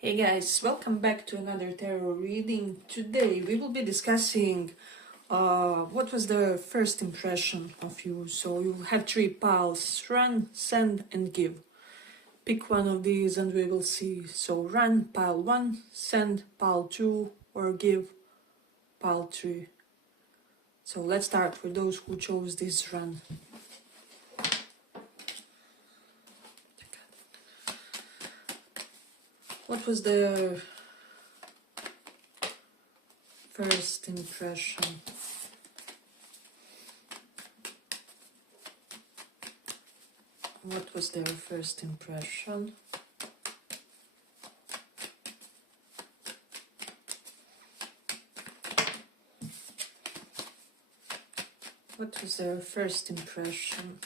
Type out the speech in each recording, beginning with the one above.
Hey guys, welcome back to another tarot reading. Today we will be discussing what was the first impression of you. So you have three piles: run, send and give. Pick one of these and we will see. So run, pile 1, send, pile 2, or give, pile 3. So let's start with those who chose this run. What was the first impression? What was their first impression? What was their first impression?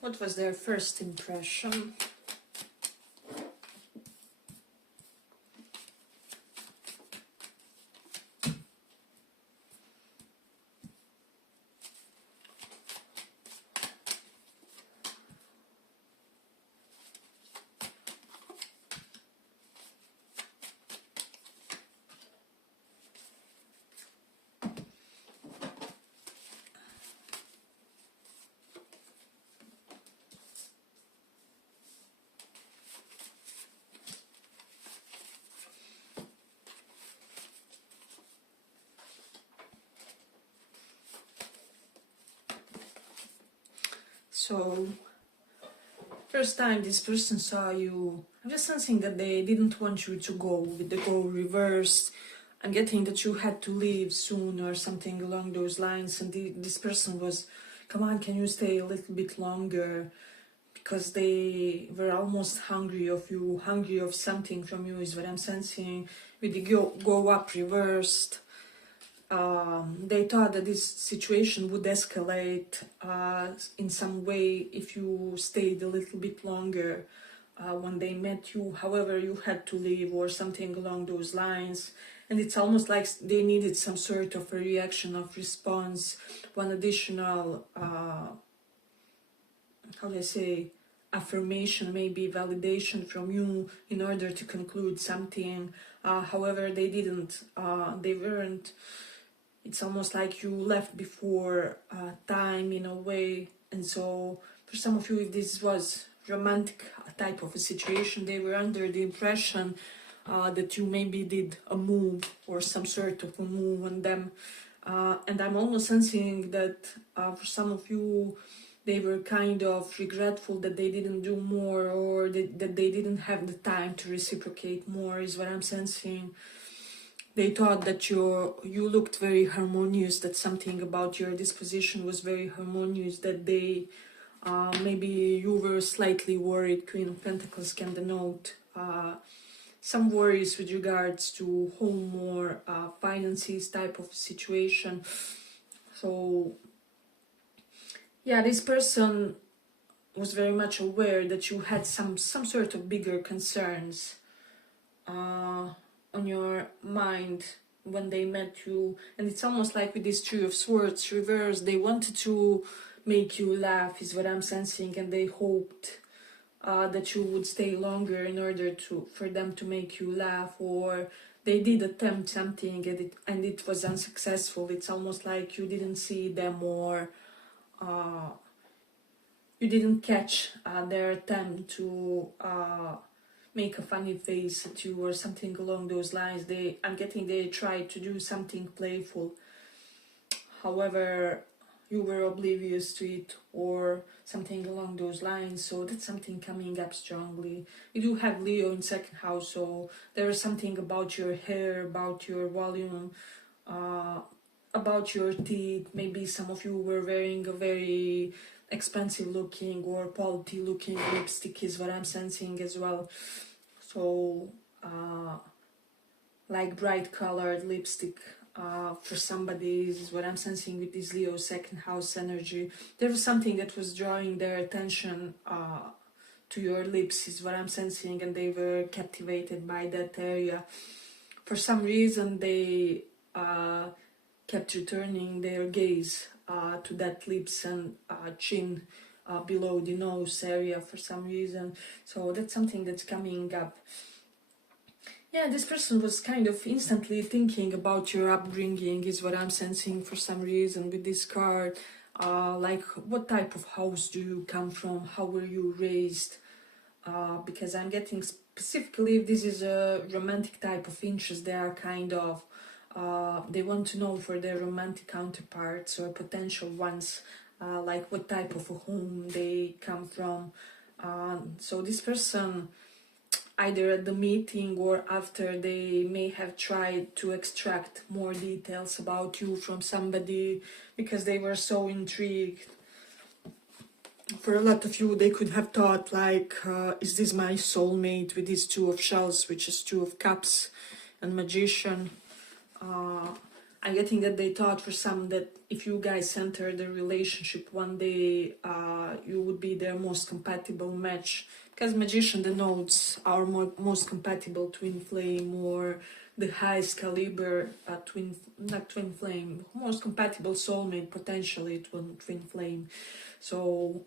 What was their first impression? So, first time this person saw you, I'm just sensing that they didn't want you to go with the go reverse. I'm getting that you had to leave soon or something along those lines, and this person was, come on, can you stay a little bit longer? Because they were almost hungry of you, hungry of something from you is what I'm sensing. With the go up reversed. They thought that this situation would escalate in some way if you stayed a little bit longer when they met you. However, you had to leave or something along those lines. And it's almost like they needed some sort of a reaction of response, one additional, how do I say, affirmation, maybe validation from you in order to conclude something. However, they didn't, they weren't. It's almost like you left before time in a way. And so for some of you, if this was romantic type of a situation, they were under the impression that you maybe did a move or some sort of a move on them. And I'm almost sensing that for some of you, they were kind of regretful that they didn't do more, or that they didn't have the time to reciprocate more is what I'm sensing. They thought that you looked very harmonious, that something about your disposition was very harmonious, that they, maybe you were slightly worried. Queen of Pentacles can denote some worries with regards to home or finances type of situation. So yeah, this person was very much aware that you had some sort of bigger concerns on your mind when they met you. And it's almost like with this Three of Swords reverse, they wanted to make you laugh is what I'm sensing, and they hoped that you would stay longer in order for them to make you laugh, or they did attempt something and it was unsuccessful. It's almost like you didn't see them, or you didn't catch their attempt to make a funny face at you or something along those lines. I'm getting they tried to do something playful. However, you were oblivious to it or something along those lines. So that's something coming up strongly. You do have Leo in second house, so there is something about your hair, about your volume, about your teeth. Maybe some of you were wearing a very expensive looking or quality looking lipstick is what I'm sensing as well. So like bright colored lipstick for somebody. This is what I'm sensing with this Leo second house energy. There was something that was drawing their attention to your lips, is what I'm sensing, and they were captivated by that area. For some reason, they kept returning their gaze to that lips and chin below the nose area for some reason. So that's something that's coming up. Yeah, this person was kind of instantly thinking about your upbringing, is what I'm sensing for some reason with this card. Like, what type of house do you come from? How were you raised? Because I'm getting specifically, if this is a romantic type of interest, they are kind of, they want to know for their romantic counterparts or potential ones, like what type of a home they come from. So this person, either at the meeting or after, they may have tried to extract more details about you from somebody because they were so intrigued. For a lot of you, they could have thought like, is this my soulmate, with these two of shells, which is two of cups and magician. I'm getting that they thought for some that if you guys enter the relationship one day, you would be their most compatible match. Because magician denotes our most compatible twin flame, or the highest caliber not twin flame, most compatible soulmate, potentially twin flame. So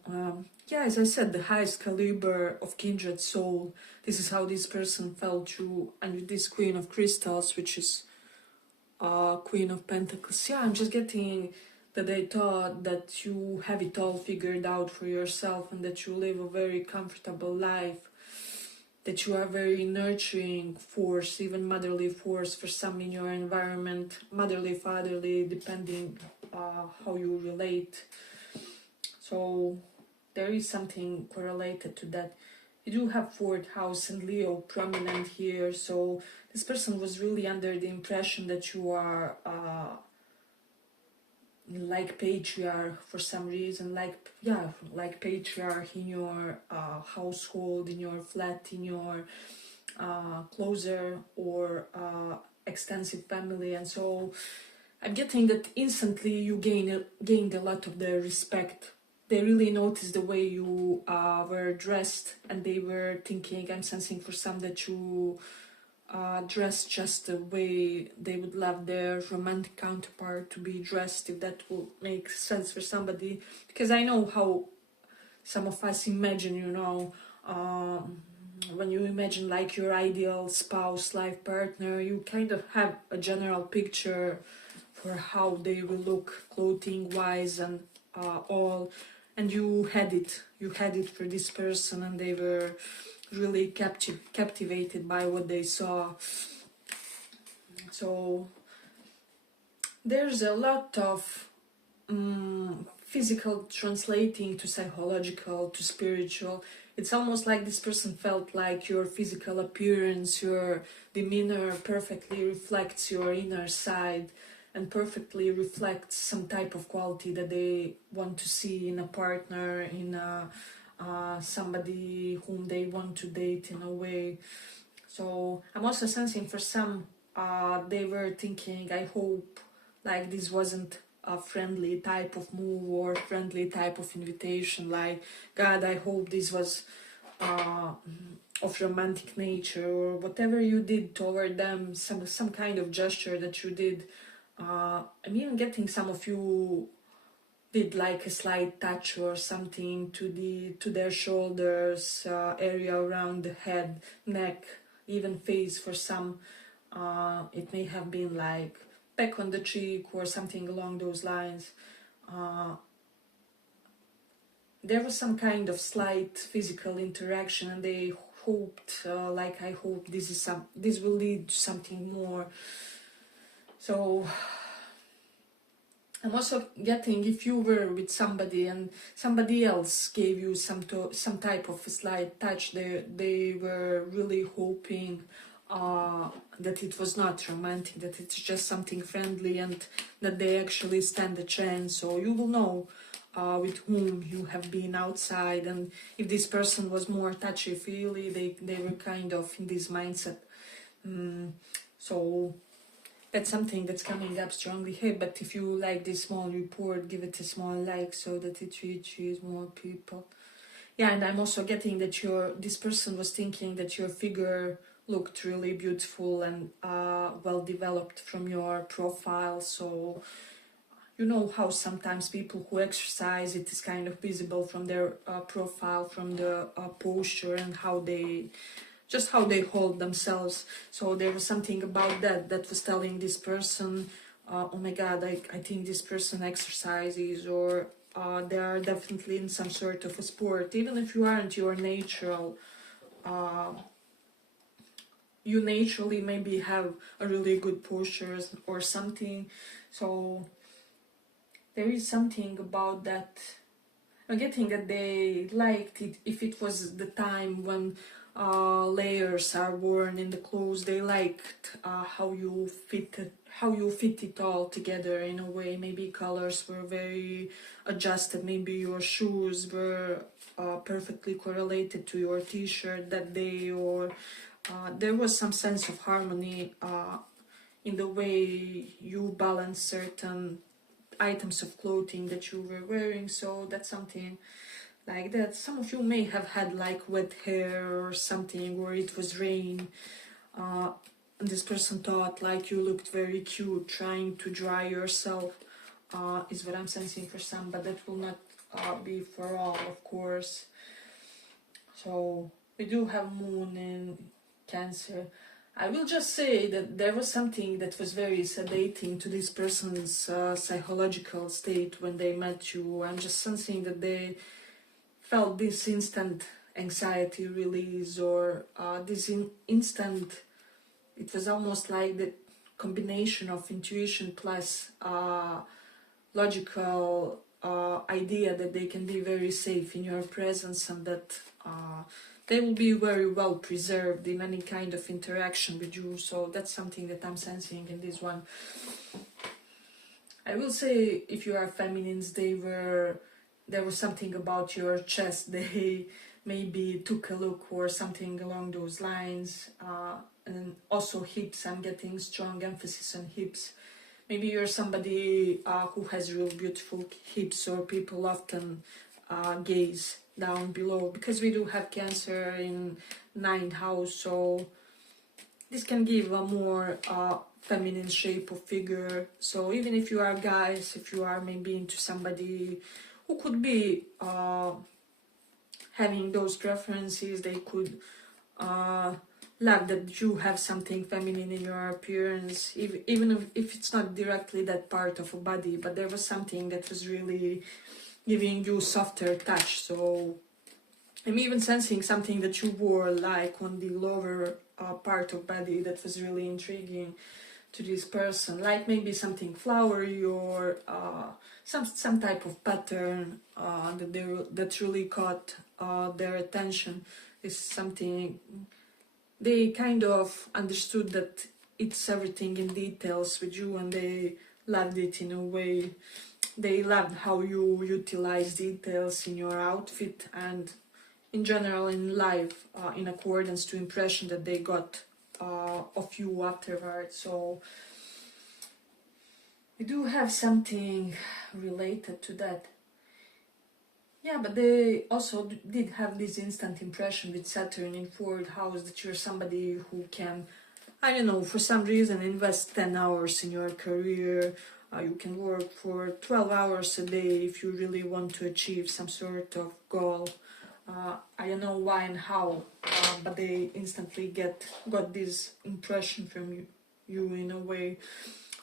yeah, as I said, the highest caliber of kindred soul. This is how this person felt you. And with this Queen of Crystals, which is Queen of Pentacles, yeah, I'm just getting that they thought that you have it all figured out for yourself and that you live a very comfortable life, that you are very nurturing force, even motherly force for some in your environment, motherly, fatherly, depending how you relate. So there is something correlated to that. You do have 4th house and Leo prominent here, so this person was really under the impression that you are like patriarch for some reason, like patriarch in your household, in your flat, in your closer or extensive family. And so I'm getting that instantly you gained a lot of their respect. They really noticed the way you were dressed, and they were thinking, I'm sensing for some that you dressed just the way they would love their romantic counterpart to be dressed, if that will make sense for somebody. Because I know how some of us imagine, you know, when you imagine like your ideal spouse, life partner, you kind of have a general picture for how they will look clothing wise and all. And you had it for this person, and they were really captivated by what they saw. So there's a lot of physical translating to psychological to spiritual. It's almost like this person felt like your physical appearance, your demeanor perfectly reflects your inner side and perfectly reflects some type of quality that they want to see in a partner, in somebody whom they want to date in a way. So I'm also sensing for some, they were thinking, I hope like this wasn't a friendly type of move or friendly type of invitation, like, God, I hope this was of romantic nature, or whatever you did toward them, some kind of gesture that you did. I'm even getting some of you did like a slight touch or something to their shoulders, area around the head, neck, even face for some. It may have been like peck on the cheek or something along those lines. There was some kind of slight physical interaction, and they hoped, like, I hope this will lead to something more. So I'm also getting, if you were with somebody and somebody else gave you some type of a slight touch, they were really hoping that it was not romantic, that it's just something friendly, and that they actually stand a chance. So you will know with whom you have been outside, and if this person was more touchy-feely, they were kind of in this mindset. So that's something that's coming up strongly here. But if you like this small report, give it a small like so that it reaches more people. Yeah, and I'm also getting that this person was thinking that your figure looked really beautiful and well developed from your profile. So you know how sometimes people who exercise, it is kind of visible from their profile, from the posture, and how they hold themselves. So there was something about that was telling this person, oh my god, I think this person exercises, or they are definitely in some sort of a sport. Even if you aren't your natural, you naturally maybe have a really good posture or something. So there is something about that. I'm getting that they liked it if it was the time when layers are worn in the clothes. They liked how you fit it all together in a way. Maybe colors were very adjusted. Maybe your shoes were perfectly correlated to your t-shirt that day, or there was some sense of harmony in the way you balance certain items of clothing that you were wearing. So that's something like that. Some of you may have had like wet hair or something, or it was rain, and this person thought like you looked very cute trying to dry yourself, is what I'm sensing for some, but that will not be for all, of course. So we do have moon in Cancer. I will just say that there was something that was very sedating to this person's psychological state when they met you. I'm just sensing that they felt this instant anxiety release, or this instant, it was almost like the combination of intuition plus logical idea that they can be very safe in your presence, and that they will be very well preserved in any kind of interaction with you. So that's something that I'm sensing in this one. I will say, if you are feminines, there was something about your chest. They maybe took a look or something along those lines. And also hips, I'm getting strong emphasis on hips. Maybe you're somebody who has real beautiful hips, or people often gaze down below, because we do have Cancer in 9th house. So this can give a more feminine shape of figure. So even if you are guys, if you are maybe into somebody who could be having those preferences, they could love that you have something feminine in your appearance, even if it's not directly that part of a body, but there was something that was really giving you softer touch. So I'm even sensing something that you wore like on the lower part of body that was really intriguing to this person, like maybe something flowery, or some type of pattern that really caught their attention. Is something they kind of understood that it's everything in details with you, and they loved it in a way. They loved how you utilize details in your outfit and in general in life, in accordance to impression that they got of you afterwards. So we do have something related to that. Yeah, but they also did have this instant impression with Saturn in 4th house, that you're somebody who can, I don't know, for some reason invest 10 hours in your career. You can work for 12 hours a day if you really want to achieve some sort of goal. I don't know why and how, but they instantly got this impression from you in a way.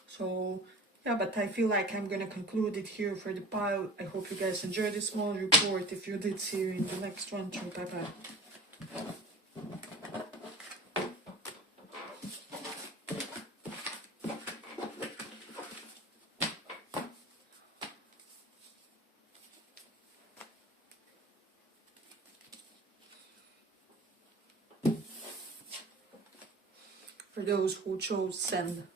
So yeah, but I feel like I'm gonna conclude it here for the pile. I hope you guys enjoyed this small report. If you did, see you in the next one. Bye bye. For those who chose send.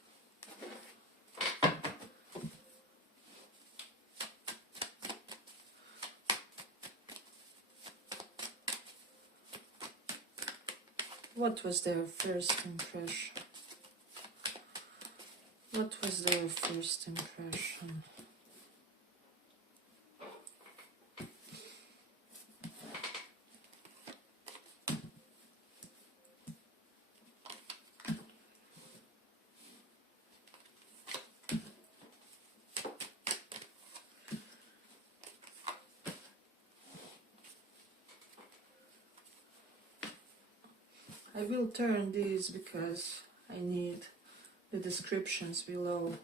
What was their first impression? What was their first impression? I will turn these because I need the descriptions below.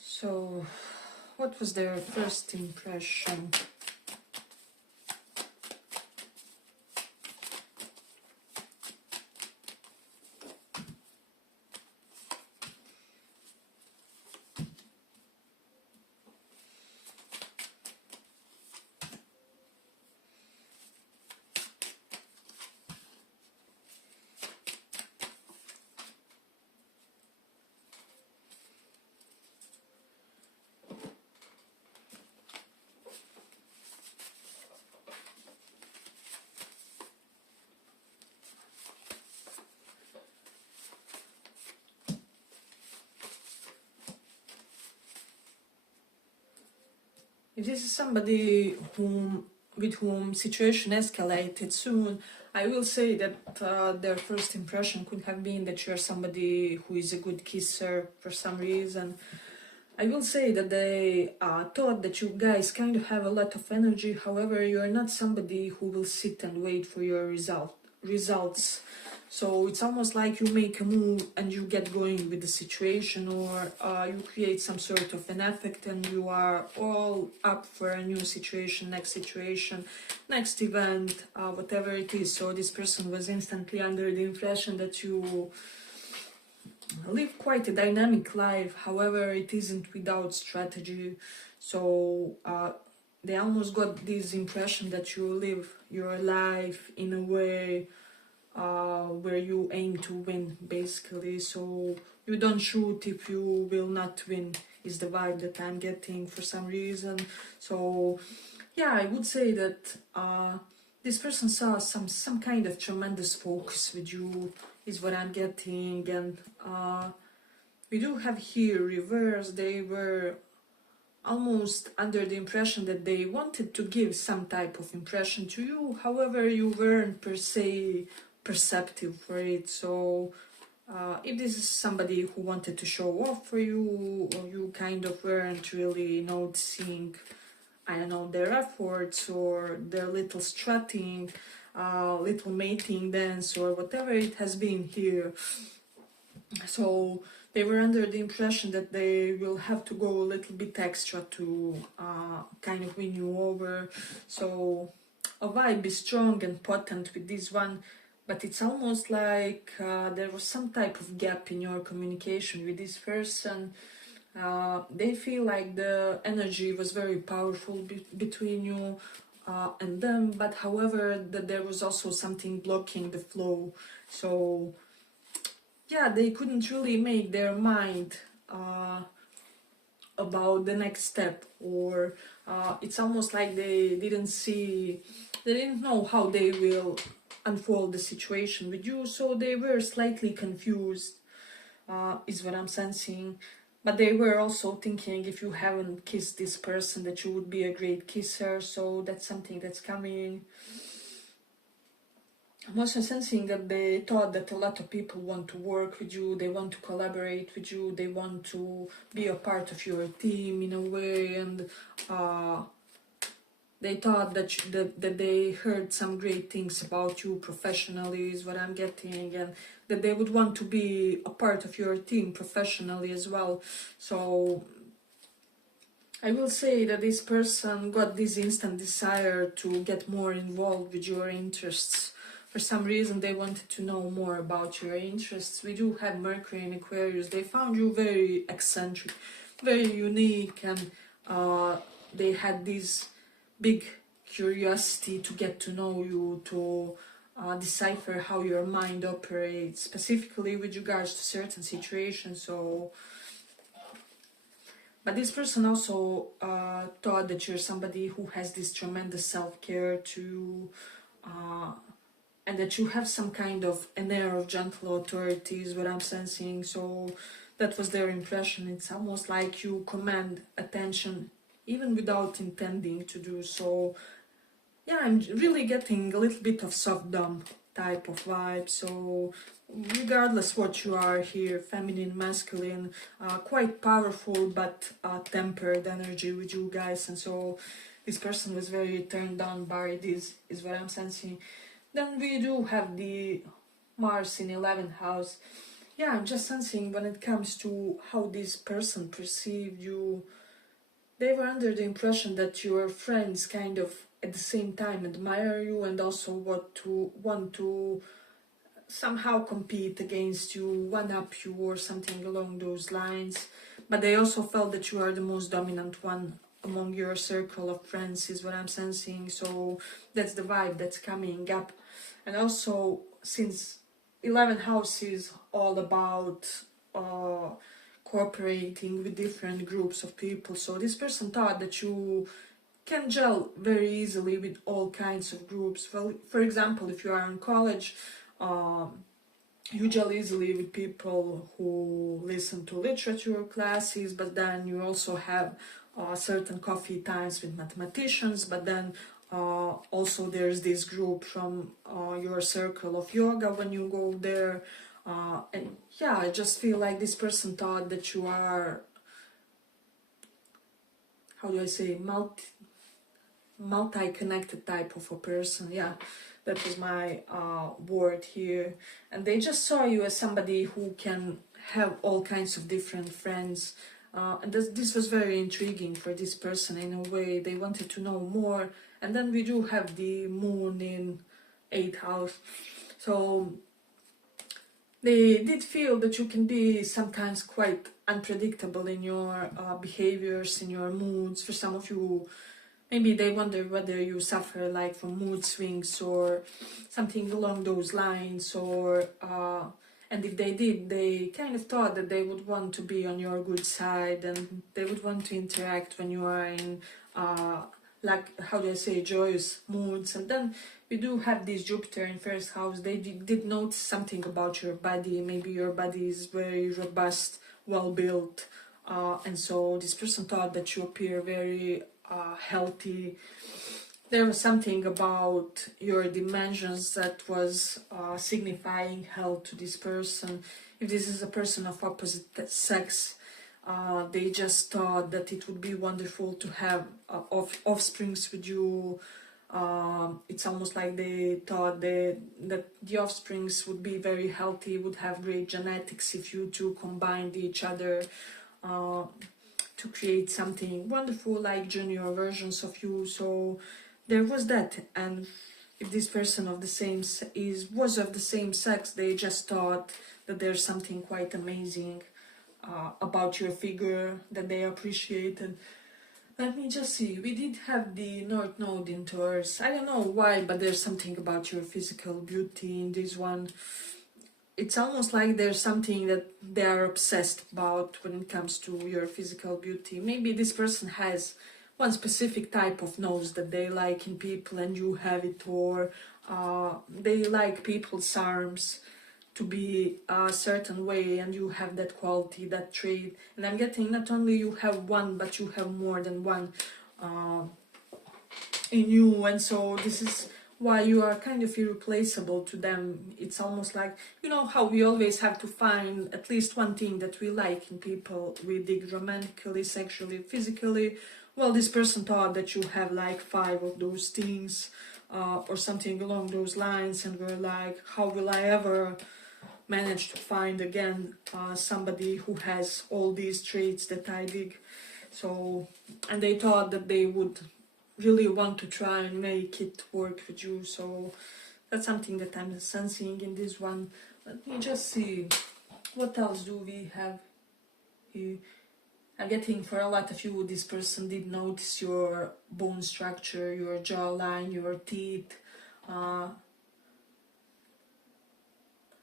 So, what was their first impression? If this is somebody with whom situation escalated soon, I will say that their first impression could have been that you're somebody who is a good kisser for some reason. I will say that they thought that you guys kind of have a lot of energy, however, you are not somebody who will sit and wait for your results. So it's almost like you make a move and you get going with the situation, or you create some sort of an effect and you are all up for a new situation, next event, whatever it is. So this person was instantly under the impression that you live quite a dynamic life, however it isn't without strategy. So they almost got this impression that you live your life in a way where you aim to win, basically. So you don't shoot if you will not win, is the vibe that I'm getting for some reason. So yeah, I would say that this person saw some kind of tremendous focus with you, is what I'm getting. And we do have here reverse. They were almost under the impression that they wanted to give some type of impression to you, however you weren't per se perceptive for it. So if this is somebody who wanted to show off for you, or you kind of weren't really noticing, I don't know, their efforts or their little strutting, little mating dance, or whatever it has been here. So they were under the impression that they will have to go a little bit extra to kind of win you over. So a vibe is strong and potent with this one, but it's almost like there was some type of gap in your communication with this person. They feel like the energy was very powerful between you and them, but however that there was also something blocking the flow. So yeah, they couldn't really make their mind about the next step, or it's almost like they didn't know how they will unfold the situation with you, so they were slightly confused, is what I'm sensing. But they were also thinking, if you haven't kissed this person, that you would be a great kisser, so that's something that's coming. I'm also sensing that they thought that a lot of people want to work with you, they want to collaborate with you, they want to be a part of your team in a way, and they thought that they heard some great things about you professionally, is what I'm getting, and that they would want to be a part of your team professionally as well. So I will say that this person got this instant desire to get more involved with your interests. For some reason they wanted to know more about your interests. We do have Mercury in Aquarius. They found you very eccentric, very unique, and they had this big curiosity to get to know you, to decipher how your mind operates, specifically with regards to certain situations. So, but this person also thought that you're somebody who has this tremendous self-care to and that you have some kind of an air of gentle authority is what I'm sensing. So that was their impression. It's almost like you command attention even without intending to do so. Yeah, I'm really getting a little bit of soft dumb type of vibe. So regardless what you are here, feminine, masculine, quite powerful but tempered energy with you guys. And so this person was very turned on by this, is what I'm sensing. Then we do have the Mars in 11th house. Yeah, I'm just sensing when it comes to how this person perceived you, they were under the impression that your friends kind of at the same time admire you and also want to somehow compete against you, one up you or something along those lines. But they also felt that you are the most dominant one among your circle of friends, is what I'm sensing. So that's the vibe that's coming up. And also, since 11th house is all about cooperating with different groups of people, so this person thought that you can gel very easily with all kinds of groups. Well, for example, if you are in college, you gel easily with people who listen to literature classes, but then you also have certain coffee times with mathematicians, but then also there's this group from your circle of yoga when you go there. And yeah, I just feel like this person thought that you are, how do I say, multi-connected type of a person. Yeah, that was my word here. And they just saw you as somebody who can have all kinds of different friends. And this was very intriguing for this person in a way. They wanted to know more. And then we do have the moon in 8th house. So they did feel that you can be sometimes quite unpredictable in your behaviors, in your moods. For some of you, maybe they wonder whether you suffer like from mood swings or something along those lines, or and if they did, they kind of thought that they would want to be on your good side and they would want to interact when you are in like, how do I say, joyous moods. And then we do have this Jupiter in 1st house. They did notice something about your body. Maybe your body is very robust, well built, and so this person thought that you appear very healthy. There was something about your dimensions that was signifying health to this person. If this is a person of opposite sex, they just thought that it would be wonderful to have offsprings with you. It's almost like they thought that the offsprings would be very healthy, would have great genetics if you two combined each other to create something wonderful, like junior versions of you. So there was that. And if this person of the same was of the same sex, they just thought that there's something quite amazing about your figure that they appreciated. Let me just see. We did have the North Node in Taurus. I don't know why, but there's something about your physical beauty in this one. It's almost like there's something that they are obsessed about when it comes to your physical beauty. Maybe this person has one specific type of nose that they like in people and you have it, or they like people's arms to be a certain way and you have that quality, that trait. And I'm getting not only you have one, but you have more than one in you. And so this is why you are kind of irreplaceable to them. It's almost like, you know how we always have to find at least one thing that we like in people. We dig romantically, sexually, physically. Well, this person thought that you have like 5 of those things or something along those lines, and we're like, how will I ever manage to find again somebody who has all these traits that I dig? So, and they thought that they would really want to try and make it work with you. So that's something that I'm sensing in this one. Let me just see, what else do we have here? I'm getting for a lot of you, this person did notice your bone structure, your jawline, your teeth.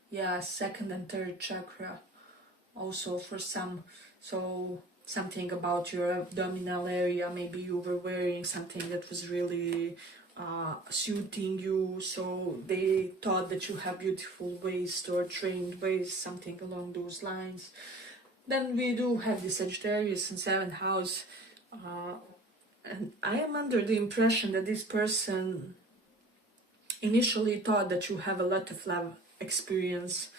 Yeah, 2nd and 3rd chakra also for some. So something about your abdominal area. Maybe you were wearing something that was really suiting you, so they thought that you have beautiful waist or trained waist, something along those lines. Then we do have the Sagittarius in 7th house, and I am under the impression that this person initially thought that you have a lot of love experience,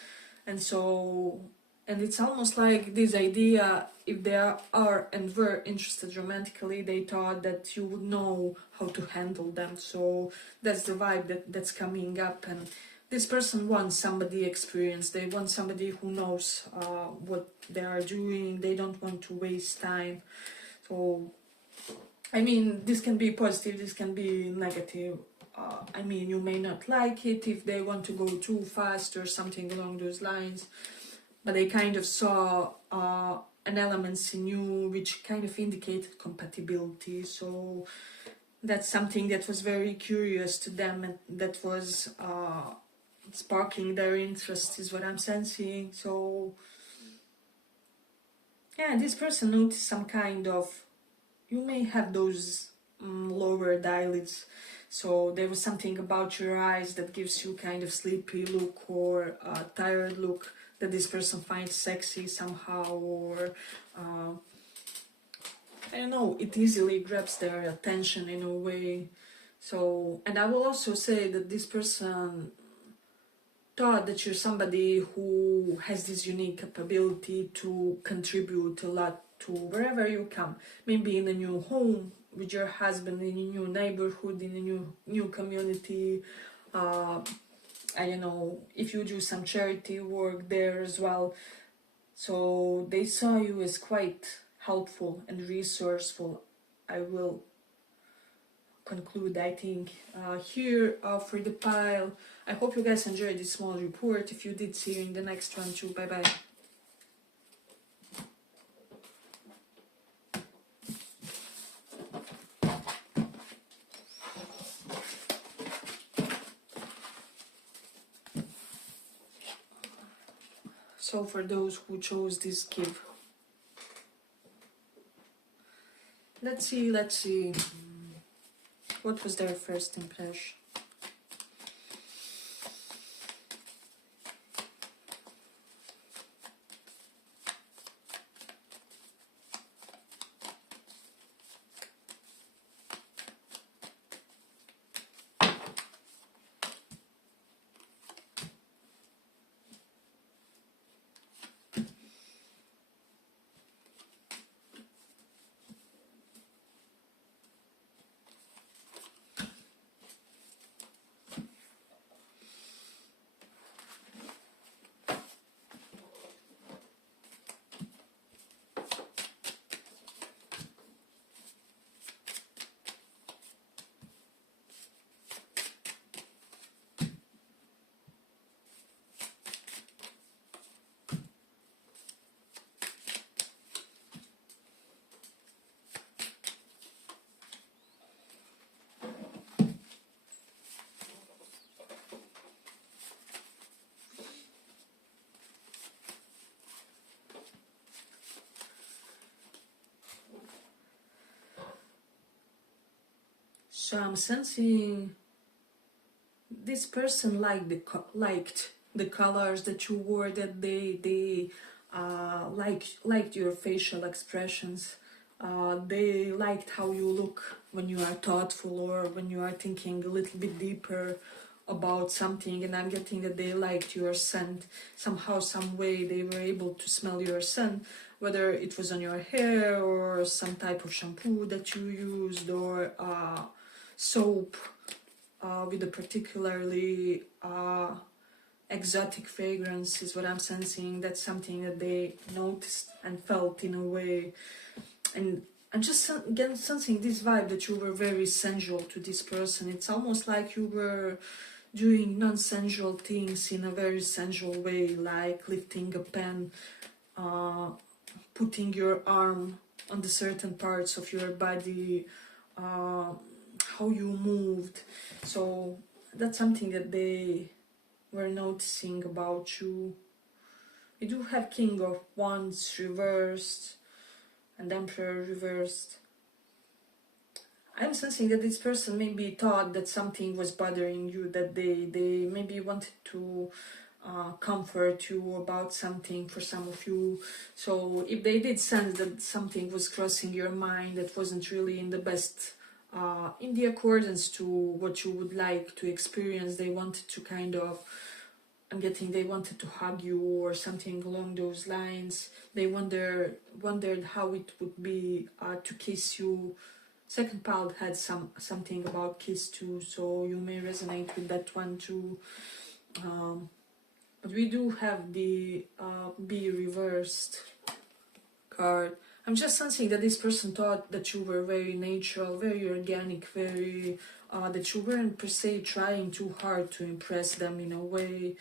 and so, and it's almost like this idea, if they are and were interested romantically, they thought that you would know how to handle them. So that's the vibe that's coming up, and this person wants somebody experienced, they want somebody who knows what they are doing, they don't want to waste time. So I mean, this can be positive, this can be negative. I mean, you may not like it if they want to go too fast or something along those lines, but they kind of saw an elements in you which kind of indicated compatibility. So that's something that was very curious to them, and that was sparking their interest, is what I'm sensing. So yeah, this person noticed some kind of, you may have those lowered eyelids, so there was something about your eyes that gives you kind of sleepy look or tired look that this person finds sexy somehow, or I don't know, it easily grabs their attention in a way. So, and I will also say that this person thought that you're somebody who has this unique capability to contribute a lot to wherever you come, maybe in a new home with your husband, in a new neighborhood, in a new community. I don't know, if you do some charity work there as well. So they saw you as quite helpful and resourceful. I will conclude, I think, here for the pile. I hope you guys enjoyed this small report. If you did, see you in the next one too. Bye bye. So for those who chose this give, let's see, what was their first impression? So I'm sensing this person liked the colors that you wore that day. They liked your facial expressions. They liked how you look when you are thoughtful or when you are thinking a little bit deeper about something. And I'm getting that they liked your scent. Somehow, some way, they were able to smell your scent, whether it was on your hair or some type of shampoo that you used, or soap with a particularly exotic fragrance, is what I'm sensing. That's something that they noticed and felt in a way. And I'm just again sensing this vibe that you were very sensual to this person. It's almost like you were doing non-sensual things in a very sensual way, like lifting a pen, putting your arm on the certain parts of your body, how you moved. So that's something that they were noticing about you. We do have King of Wands reversed and Emperor reversed. I'm sensing that this person maybe thought that something was bothering you, that they maybe wanted to comfort you about something for some of you. So if they did sense that something was crossing your mind that wasn't really in the best, in the accordance to what you would like to experience, they wanted to kind of, I'm getting they wanted to hug you or something along those lines. They wondered how it would be to kiss you. Second pile had something about kiss too, so you may resonate with that one too. But we do have the be reversed card. I'm just sensing that this person thought that you were very natural, very organic, very that you weren't per se trying too hard to impress them in a way.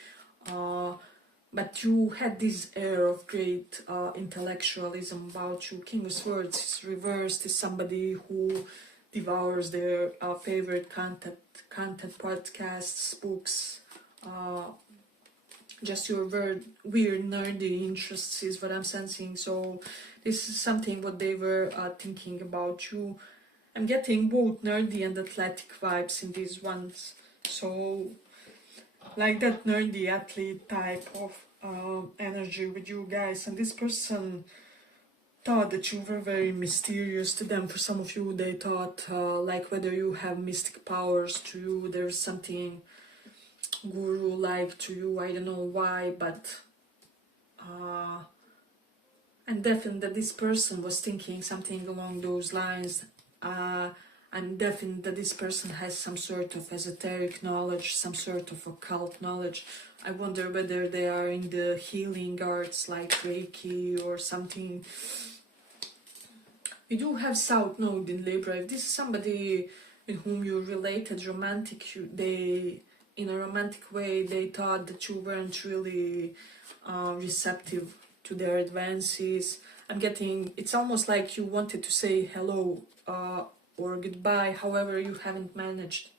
But you had this air of great intellectualism about you. King of Swords is reversed, is somebody who devours their favorite content, podcasts, books, just your weird nerdy interests is what I'm sensing. So this is something what they were thinking about you. I'm getting both nerdy and athletic vibes in these ones. So like that nerdy athlete type of energy with you guys. And this person thought that you were very mysterious to them. For some of you, they thought like whether you have mystic powers to you, there's something guru-like to you. I don't know why, but I'm definitely that this person was thinking something along those lines. I'm definitely that this person has some sort of esoteric knowledge, some sort of occult knowledge. I wonder whether they are in the healing arts like Reiki or something. We do have South Node in Libra. If this is somebody in whom you related romantic, in a romantic way, they thought that you weren't really receptive to their advances. I'm getting, it's almost like you wanted to say hello or goodbye, however you haven't managed.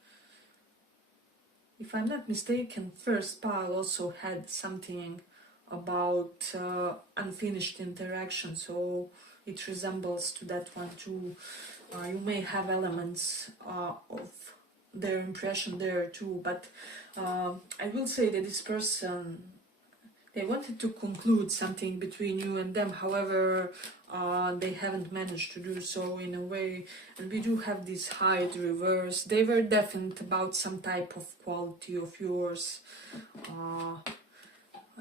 If I'm not mistaken, first pile also had something about unfinished interaction, so it resembles to that one too. You may have elements of their impression there too, but I will say that this person, they wanted to conclude something between you and them, however they haven't managed to do so in a way. And we do have this hide reverse. They were definite about some type of quality of yours.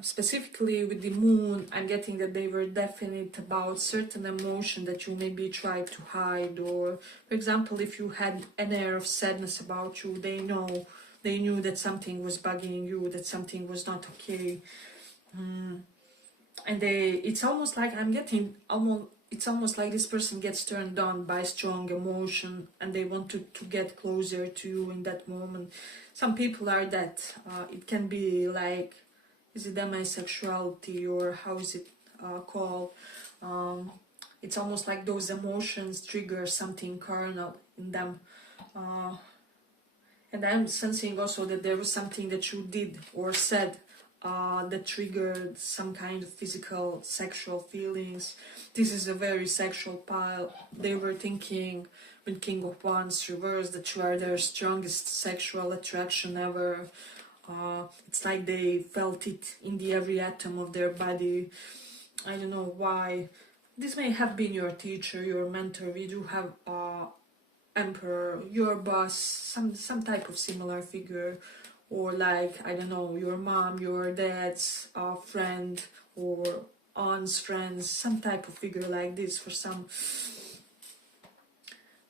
Specifically with the moon, I'm getting that they were definite about certain emotion that you maybe tried to hide, or for example, if you had an air of sadness about you, they knew that something was bugging you, that something was not okay. And it's almost like it's almost like this person gets turned on by strong emotion and they want to get closer to you in that moment. Some people are that. It can be like, is it demisexuality or how is it called? It's almost like those emotions trigger something carnal in them. And I'm sensing also that there was something that you did or said that triggered some kind of physical, sexual feelings. This is a very sexual pile. They were thinking, with King of Wands reversed, that you are their strongest sexual attraction ever. It's like they felt it in the every atom of their body. I don't know why. This may have been your teacher, your mentor. We do have emperor, your boss, some type of similar figure, or like, I don't know, your mom, your dad's friend, or aunt's friends, some type of figure like this for some.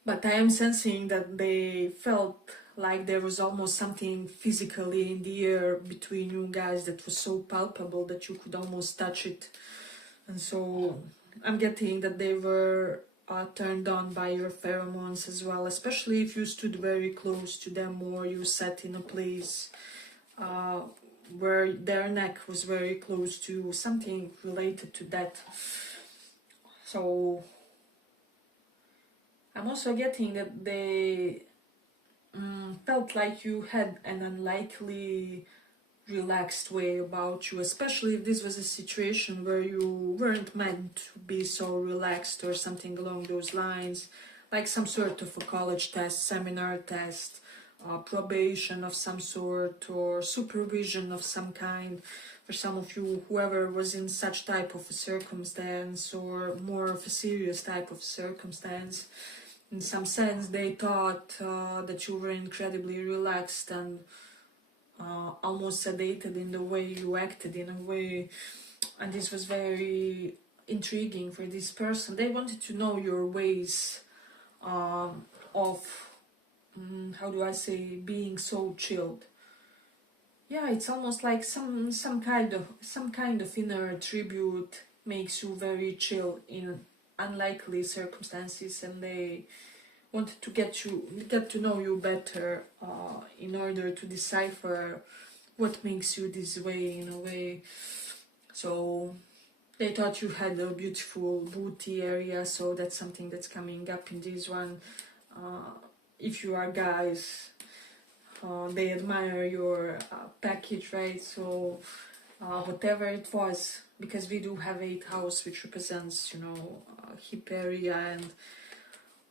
But I am sensing that they felt like there was almost something physically in the air between you guys that was so palpable that you could almost touch it. And so I'm getting that they were turned on by your pheromones as well, especially if you stood very close to them or you sat in a place where their neck was very close to something related to that. So I'm also getting that they felt like you had an unlikely relaxed way about you, especially if this was a situation where you weren't meant to be so relaxed or something along those lines. like some sort of a college test, seminar test, probation of some sort, or supervision of some kind. For some of you, whoever was in such type of a circumstance, or more of a serious type of circumstance, in some sense they thought that you were incredibly relaxed and almost sedated in the way you acted, in a way, and this was very intriguing for this person. They wanted to know your ways of how do I say, being so chilled. Yeah, it's almost like some kind of inner tribute makes you very chill in unlikely circumstances, and they wanted to get to know you better in order to decipher what makes you this way, in a way. So they thought you had a beautiful booty area, so that's something that's coming up in this one. If you are guys, they admire your package, right? So whatever it was, because we do have 8th house, which represents, you know, hip area and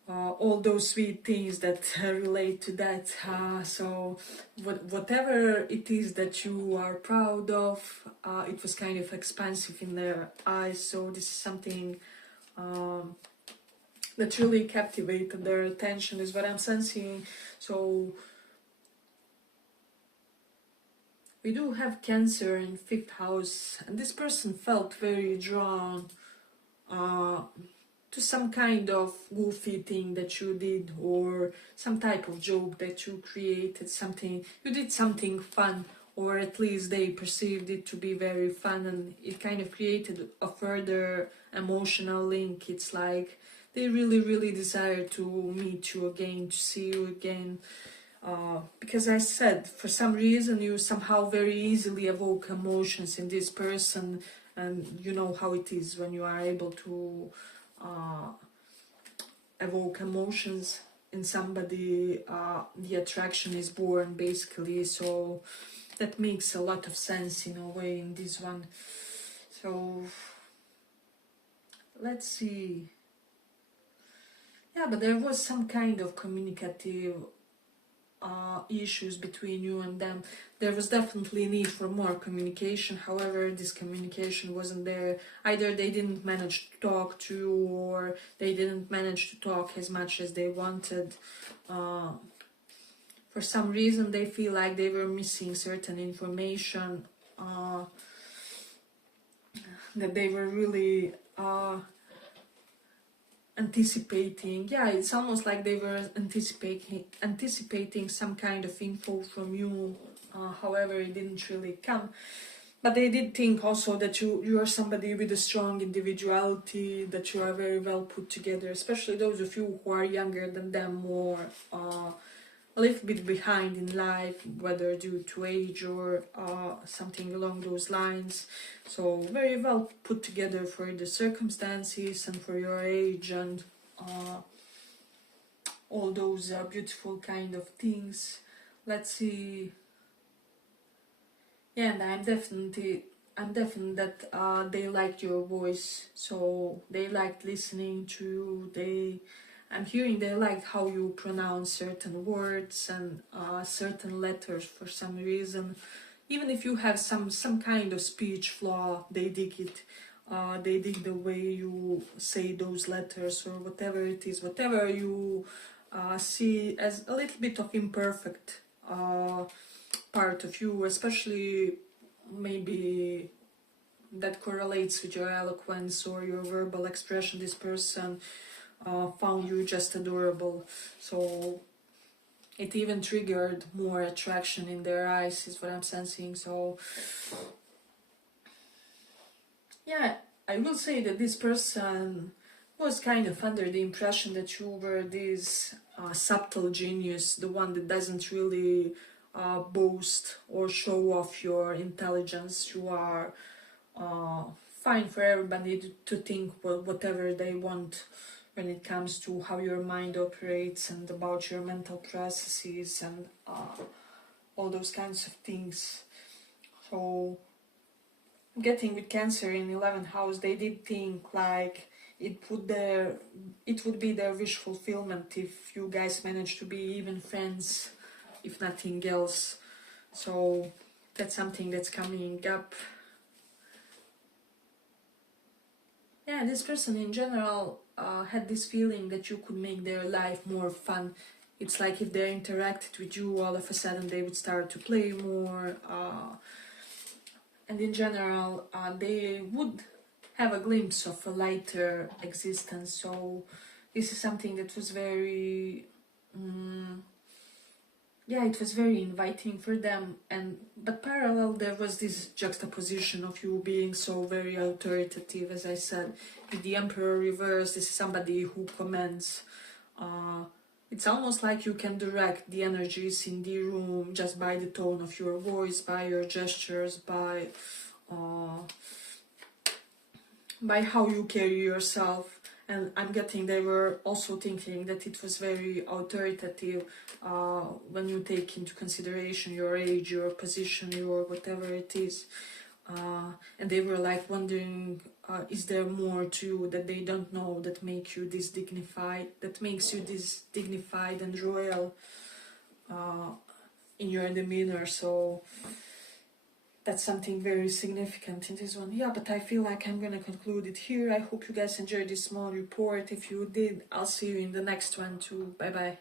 all those sweet things that relate to that. So whatever it is that you are proud of, it was kind of expansive in their eyes. So this is something that really captivated their attention, is what I'm sensing. So we do have Cancer in 5th house, and this person felt very drawn to some kind of goofy thing that you did, or some type of joke that you created, something, you did something fun, or at least they perceived it to be very fun, and it kind of created a further emotional link. It's like they really desire to meet you again, to see you again. Because I said, for some reason you somehow very easily evoke emotions in this person, and you know how it is when you are able to evoke emotions in somebody, the attraction is born, basically. So that makes a lot of sense in a way in this one. So let's see. Yeah, but there was some kind of communicative issues between you and them. There was definitely a need for more communication. However, this communication wasn't there. Either they didn't manage to talk to you, or they didn't manage to talk as much as they wanted. For some reason they feel like they were missing certain information that they were really anticipating. Yeah, it's almost like they were anticipating some kind of info from you. However, it didn't really come. But they did think also that you are somebody with a strong individuality, that you are very well put together, especially those of you who are younger than them, or a little bit behind in life, whether due to age or something along those lines. So very well put together for the circumstances and for your age, and all those beautiful kind of things. Let's see. Yeah, and I'm definitely that they liked your voice, so they liked listening to you. I'm hearing they liked how you pronounce certain words and certain letters for some reason. Even if you have some kind of speech flaw, they dig it. They dig the way you say those letters, or whatever it is, whatever you see as a little bit of imperfect part of you, especially maybe that correlates with your eloquence or your verbal expression. This person found you just adorable, so it even triggered more attraction in their eyes, is what I'm sensing. So yeah, I will say that this person was kind of under the impression that you were this subtle genius, the one that doesn't really boast or show off your intelligence. You are fine for everybody to think whatever they want when it comes to how your mind operates and about your mental processes and all those kinds of things. So getting with Cancer in 11th house, they did think like it would be their wish fulfillment if you guys manage to be even friends, if nothing else. So that's something that's coming up. Yeah, this person in general had this feeling that you could make their life more fun. It's like if they interacted with you, all of a sudden they would start to play more, and in general they would have a glimpse of a lighter existence. So this is something that was very yeah, it was very inviting for them. And but parallel there was this juxtaposition of you being so very authoritative, as I said. With the Emperor reverse, this is somebody who commands. It's almost like you can direct the energies in the room just by the tone of your voice, by your gestures, by how you carry yourself. And I'm getting they were also thinking that it was very authoritative when you take into consideration your age, your position, your whatever it is. And they were like wondering, is there more to you that they don't know that makes you this dignified, and royal in your demeanor. So that's something very significant in this one. Yeah, but I feel like I'm gonna conclude it here. I hope you guys enjoyed this small report. If you did, I'll see you in the next one too. Bye bye.